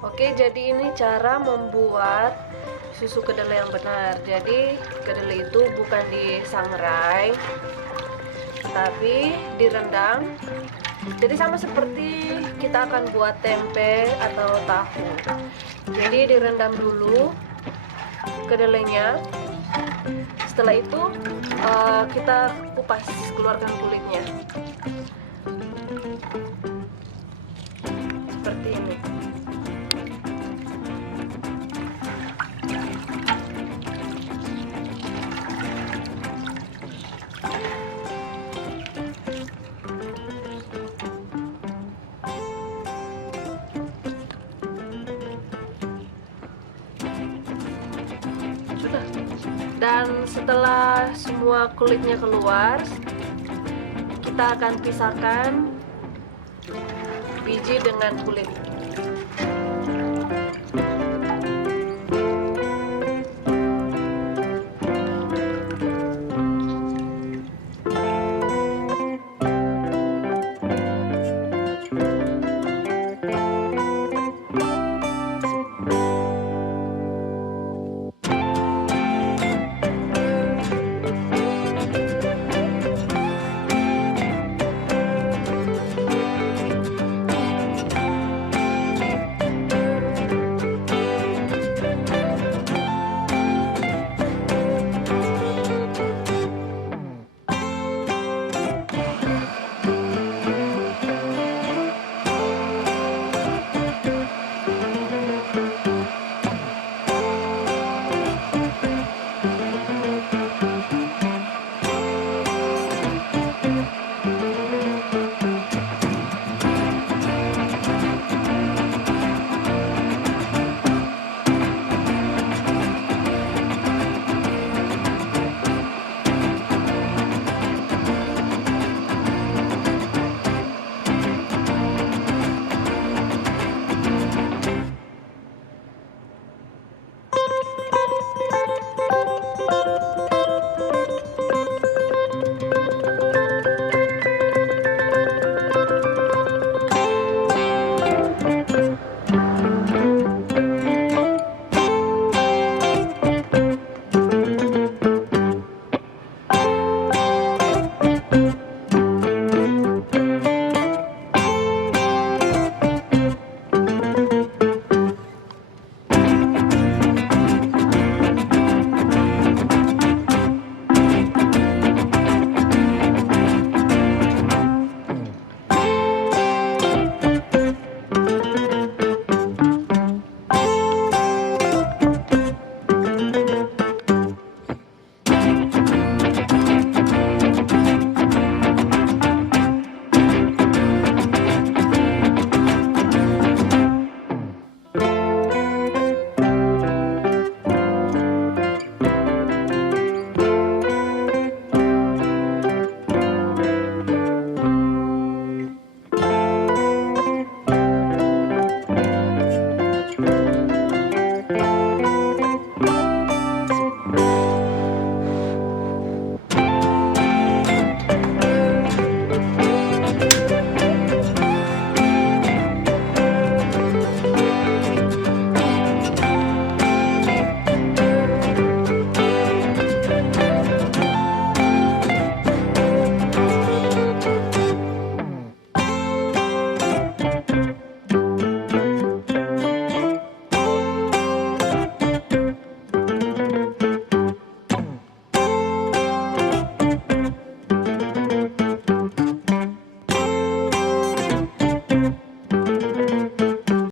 Oke, jadi ini cara membuat susu kedelai yang benar. Jadi kedelai itu bukan disangrai, tapi direndam. Jadi sama seperti kita akan buat tempe atau tahu. Jadi direndam dulu kedelainya. Setelah itu kita kupas, keluarkan kulitnya. Seperti ini. Sudah. Dan setelah semua kulitnya keluar, kita akan pisahkan biji dengan kulit.